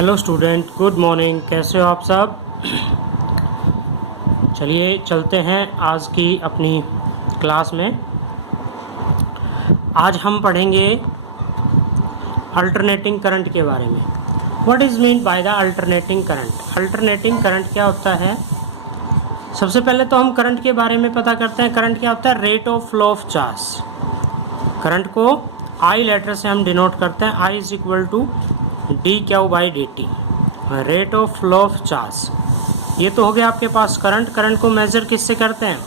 Hello student, good morning. कैसे हो आप सब? चलिए चलते हैं आज की अपनी क्लास में। आज हम पढ़ेंगे अल्टरनेटिंग करंट के बारे में। What is mean by the alternating current? Alternating current क्या होता है? सबसे पहले तो हम करंट के बारे में पता करते हैं। करंट क्या होता है? Rate of flow of charge. Current को आई लेटर से हम डिनोट करते हैं। I is equal to d q by d t, rate of flow of charge. ये तो हो गया आपके पास करंट। करंट को मेजर किससे करते हैं?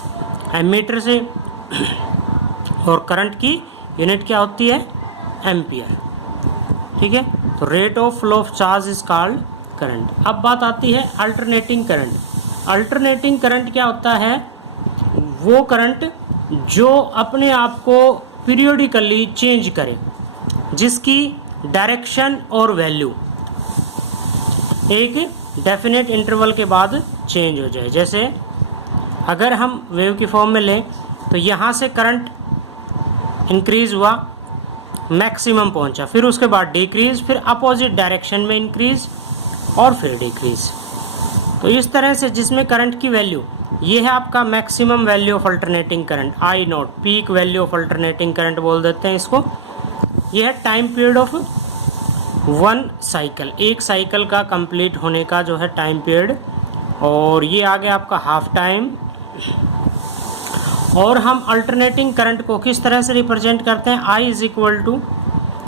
एमीटर से। और करंट की यूनिट क्या होती है? एम्पियर। ठीक है, तो rate of flow of charge is called current. अब बात आती है अल्टरनेटिंग करंट। अल्टरनेटिंग करंट क्या होता है? वो करंट जो अपने आप को पीरियोडिकली चेंज करे, जिसकी डायरेक्शन और वैल्यू एक डेफिनेट इंटरवल के बाद चेंज हो जाए। जैसे अगर हम वेव की फॉर्म में लें तो यहाँ से करंट इंक्रीज हुआ, मैक्सिमम पहुँचा, फिर उसके बाद डिक्रीज, फिर अपोजिट डायरेक्शन में इंक्रीज और फिर डिक्रीज। तो इस तरह से जिसमें करंट की वैल्यू, ये है आपका maximum value of alternating current, I not, peak value of alternating current बोल देते हैं इसको। यह है time period of one cycle, एक साइकिल का कंप्लीट होने का जो है टाइम पीरियड। और ये आ गया आपका हाफ टाइम। और हम अल्टरनेटिंग करंट को किस तरह से रिप्रेजेंट करते हैं? I is equal to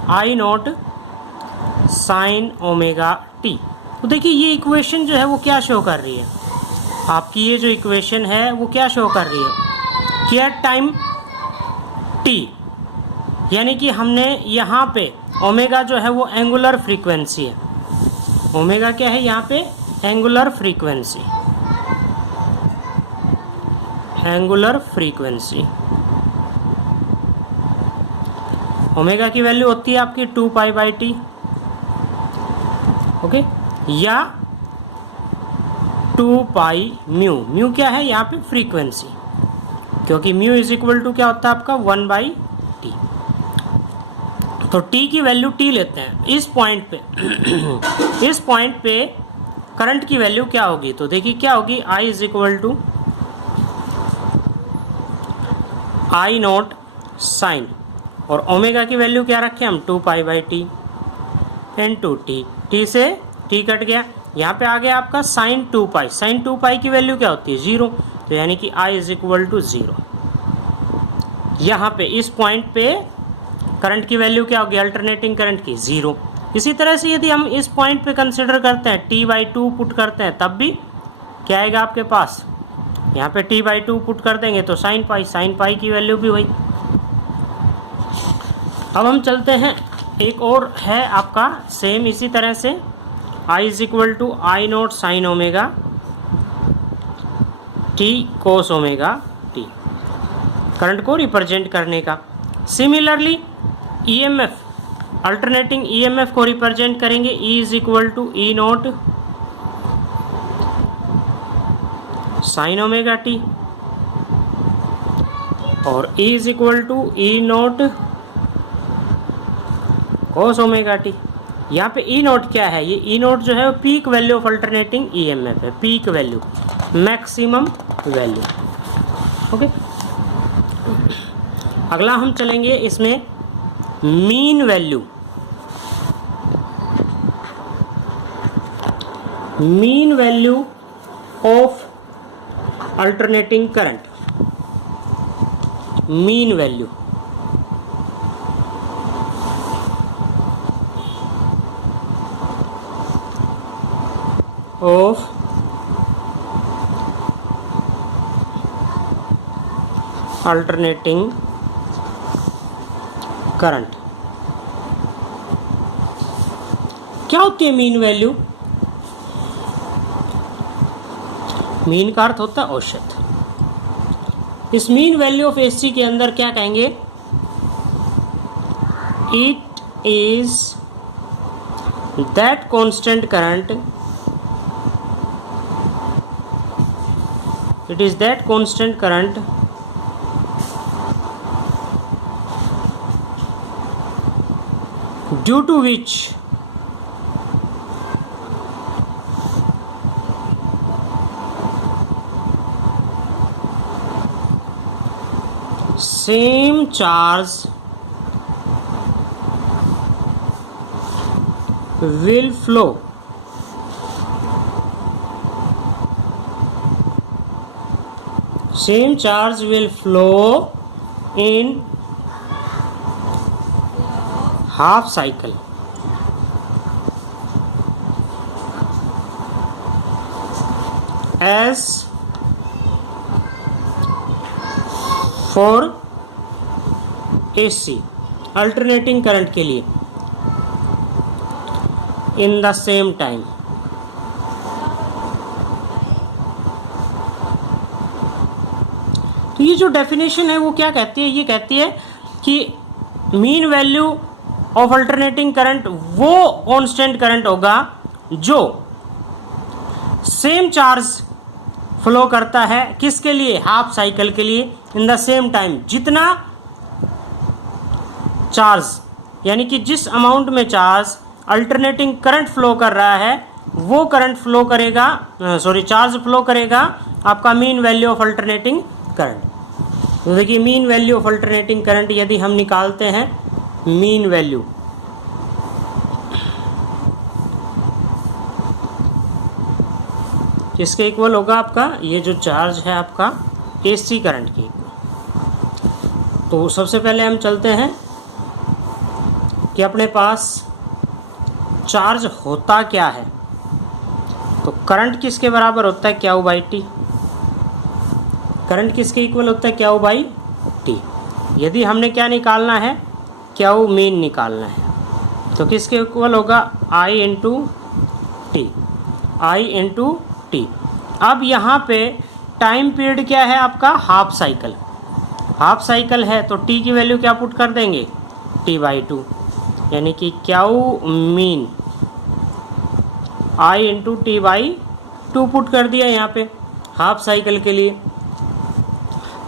I naught sine omega t. तो देखिए ये इक्वेशन जो है वो क्या शो कर रही है आपकी? ये जो इक्वेशन है वो क्या शो कर रही है कि एट टाइम टी, यानी कि हमने यहाँ पे ओमेगा जो है वो एंगुलर फ्रीक्वेंसी है। ओमेगा क्या है यहाँ पे? Angular frequency. Angular frequency omega की वैल्यू होती है आपकी 2 पाई बाई टी। ओके, या 2 पाई म्यू। म्यू क्या है यहाँ पे? फ्रीक्वेंसी, क्योंकि म्यू इज इक्वल टू क्या होता है आपका? 1 बाई टी। तो टी की वैल्यू टी लेते हैं इस पॉइंट पे। इस पॉइंट पे करंट की वैल्यू क्या होगी? तो देखिए क्या होगी? I is equal to I naught sine, और ओमेगा की वैल्यू क्या रखें हम? 2 pi by T into T. T से टी कट गया, यहाँ पे आ गया आपका साइन 2 पाई। साइन 2 पाई की वैल्यू क्या होती है? 0। तो यानी कि आई इज इक्वल टू 0। यहाँ पे इस पॉइंट पे करंट की वैल्यू क्या होगी? अल्टरनेटिंग करंट की 0। इसी तरह से यदि हम इस पॉइंट पे कंसिडर करते हैं, t बाई 2 पुट करते हैं, तब भी क्या आएगा आपके पास? यहाँ पे t बाई 2 पुट कर देंगे तो साइन पाई। साइन पाई की वैल्यू भी वही। अब हम चलते हैं, एक और है आपका सेम इसी तरह से, I is equal to I naught sine omega t cos omega t, current को रिप्रेजेंट करने का। सिमिलरली ईएमएफ, अल्टरनेटिंग ईएमएफ को रिप्रेजेंट करेंगे। E is equal to E naught sine omega t, और E is equal to E naught cos omega t. यहाँ पे ई not क्या है? ये ई नॉट जो है वो peak value of alternating EMF है। Peak value, maximum value. Okay, अगला हम चलेंगे इसमें mean value. Mean value of alternating current. Mean value of alternating current क्या होती है? मीन वैल्यू, मीन का अर्थ होता है औसत। इस मीन वैल्यू ऑफ एसी के अंदर क्या कहेंगे? It is that constant current, it is that constant current due to which same charge will flow in half cycle as for AC alternating current के लिए इन द सेम टाइम। तो ये जो definition है वो क्या कहती है? ये कहती है कि mean value of alternating current वो कांस्टेंट करंट होगा जो सेम चार्ज फ्लो करता है किसके लिए? हाफ साइकिल के लिए इन द सेम टाइम। जितना चार्ज यानी कि जिस अमाउंट में चार्ज अल्टरनेटिंग करंट फ्लो कर रहा है वो करंट फ्लो करेगा चार्ज फ्लो करेगा आपका mean value of alternating current. तो देखिए mean value of alternating current यदि हम निकालते हैं मीन वैल्यू, किसके इक्वल होगा? आपका ये जो चार्ज है आपका एसी करंट के इक्वल। तो सबसे पहले हम चलते हैं कि अपने पास चार्ज होता क्या है। तो करंट किसके बराबर होता है? Q by T. करंट किसके इक्वल होता है? Q by T. यदि हमने क्या निकालना है? क्यू मीन निकालना है, तो किसके इक्वल होगा? आई इंटू टी। आई इंटू टी। अब यहाँ पे टाइम पीरियड क्या है आपका? Half cycle. हाफ साइकिल है तो टी की वैल्यू क्या पुट कर देंगे? टी बाई टू, यानी कि Q mean I into T by two put कर दिया यहाँ पे हाफ साइकिल के लिए।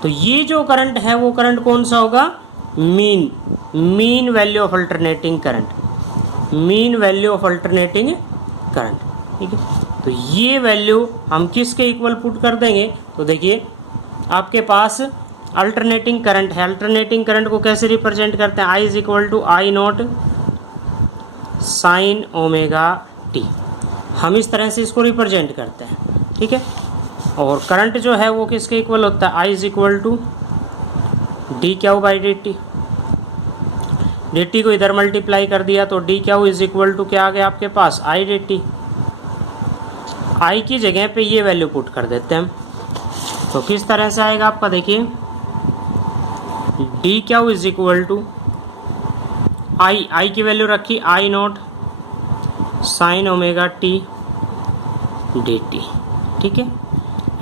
तो ये जो करंट है वो करंट कौन सा होगा? Mean value of alternating current. Mean value of alternating current, ठीक है। तो ये वैल्यू हम किसके इक्वल पुट कर देंगे? तो देखिए आपके पास अल्टरनेटिंग करंट है। अल्टरनेटिंग करंट को कैसे रिप्रेजेंट करते हैं? I is equal to I naught sine omega t. हम इस तरह से इसको रिप्रेजेंट करते हैं, ठीक है। और करंट जो है वो किसके इक्वल होता है? I is equal to d q by d t. D t को इधर मल्टीप्लाई कर दिया तो d q is equal to क्या आ गया आपके पास? I D T. आई की जगह पे ये वैल्यू पुट कर देते हैं हम। तो किस तरह से आएगा आपका? देखिए d q is equal to I की वैल्यू रखी I naught sine omega t d t, ठीक है।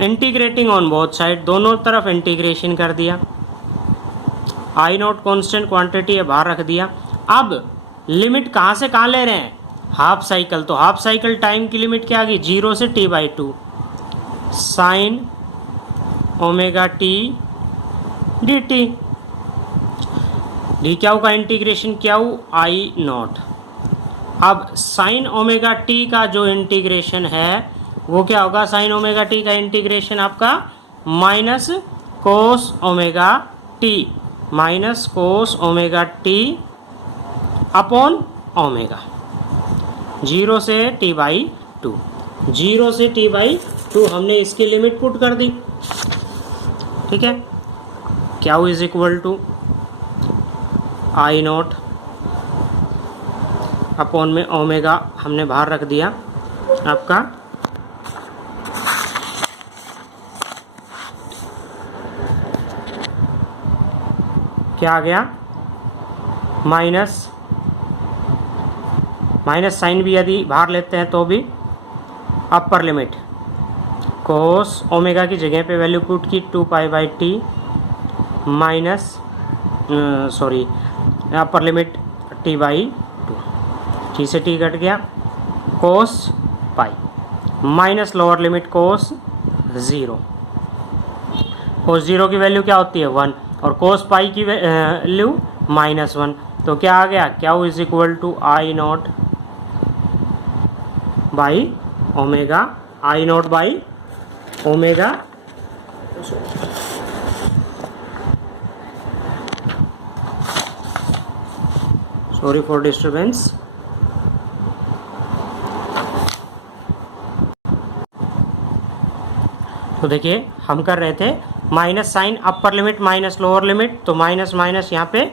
इंटीग्रेटिंग ऑन बोथ साइड, दोनों तरफ इंटीग्रेशन कर दिया। आई नॉट कॉन्स्टेंट क्वांटिटी है, बाहर रख दिया। अब लिमिट कहाँ से कहाँ ले रहे हैं? Half cycle. तो हाफ साइकिल टाइम की लिमिट क्या आ गई? 0 से T by two sign omega t d t. D Q का इंटीग्रेशन क्यू आई नॉट। अब साइन ओमेगा टी का जो इंटीग्रेशन है वो क्या होगा? साइन ओमेगा टी का इंटीग्रेशन आपका minus cos omega T, minus cos omega T upon omega. 0 से टी बाई टू, 0 से टी बाई टू हमने इसकी लिमिट पुट कर दी, ठीक है। Q is equal to I naught upon में ओमेगा हमने बाहर रख दिया। आपका क्या आ गया? माइनस साइन भी यदि बाहर लेते हैं तो भी अपर लिमिट कोस ओमेगा की जगह पे वैल्यू पुट की 2 pi by T minus upper limit T by two, T से टी कट गया, कोस पाई माइनस लोअर लिमिट कोस 0। कोस 0 की वैल्यू क्या होती है? 1 और कोस पाई की वैल्यू -1। तो क्या आ गया? Q is equal to I naught by omega, I naught by omega sorry for disturbance. तो देखिए हम कर रहे थे minus sign upper limit minus lower limit, तो माइनस माइनस यहाँ पे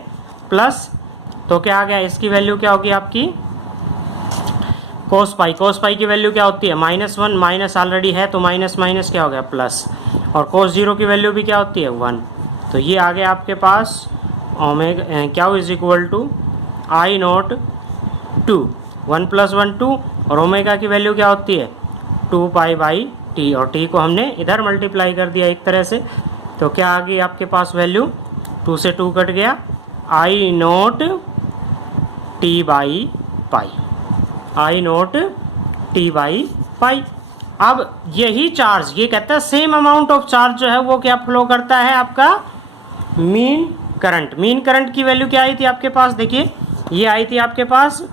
प्लस, तो क्या आ गया, इसकी वैल्यू क्या होगी आपकी कोस पाई की वैल्यू क्या होती है -1, माइनस ऑलरेडी है तो माइनस माइनस क्या हो गया प्लस, और कोस जीरो की वैल्यू भी क्या होती है 1। तो ये आ गया आपके पास ओमेगा क्या is equal to I naught 2, 1 + 1 2, और ओमेगा की वैल्यू क्या होती है 2 पाई बाई टी, और टी को हमने इधर मल्टीप्लाई कर दिया एक तरह से। तो क्या आ गई आपके पास वैल्यू, 2 से 2 कट गया, I naught T by pi, I naught T by pi. अब यही चार्ज, ये कहता है सेम अमाउंट ऑफ चार्ज जो है वो क्या फ्लो करता है आपका मीन करंट। मीन करंट की वैल्यू क्या आई थी आपके पास, देखिए ये आई थी आपके पास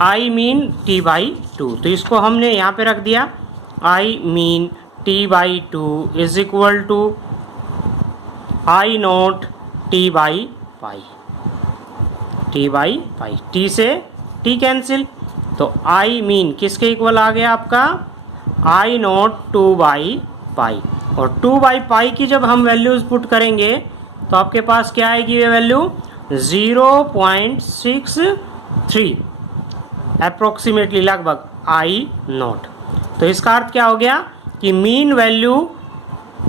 आई मीन टी बाई 2, तो इसको हमने यहाँ पे रख दिया I mean T by 2 is equal to I naught T by pi, T by pi, T से टी कैंसिल, तो आई मीन किसके इक्वल आ गया आपका आई नॉट 2 बाई पाई, और 2 बाई पाई की जब हम वैल्यूज पुट करेंगे तो आपके पास क्या आएगी ये वैल्यू 0.63 अप्रोक्सीमेटली, लगभग आई नॉट। तो इसका अर्थ क्या हो गया कि मीन वैल्यू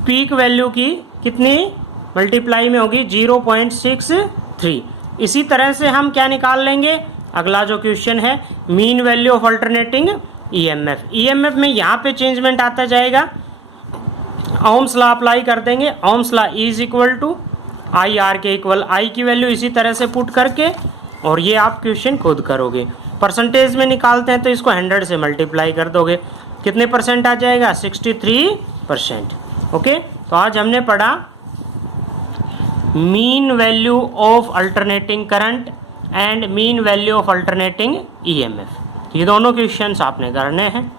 पीक वैल्यू की कितनी मल्टीप्लाई में होगी 0.63। इसी तरह से हम क्या निकाल लेंगे, अगला जो क्वेश्चन है mean value of alternating EMF. EMF में यहाँ पे चेंजमेंट आता जाएगा, ओम्स लॉ अप्लाई कर देंगे, Ohm's law is equal to I R के इक्वल आई की वैल्यू इसी तरह से पुट करके, और ये आप क्वेश्चन खुद करोगे। परसेंटेज में निकालते हैं तो इसको 100 से मल्टीप्लाई कर दोगे, कितने परसेंट आ जाएगा 63%। ओके, तो आज हमने पढ़ा mean value of alternating current and mean value of alternating EMF. ये दोनों क्वेश्चंस आपने करने हैं।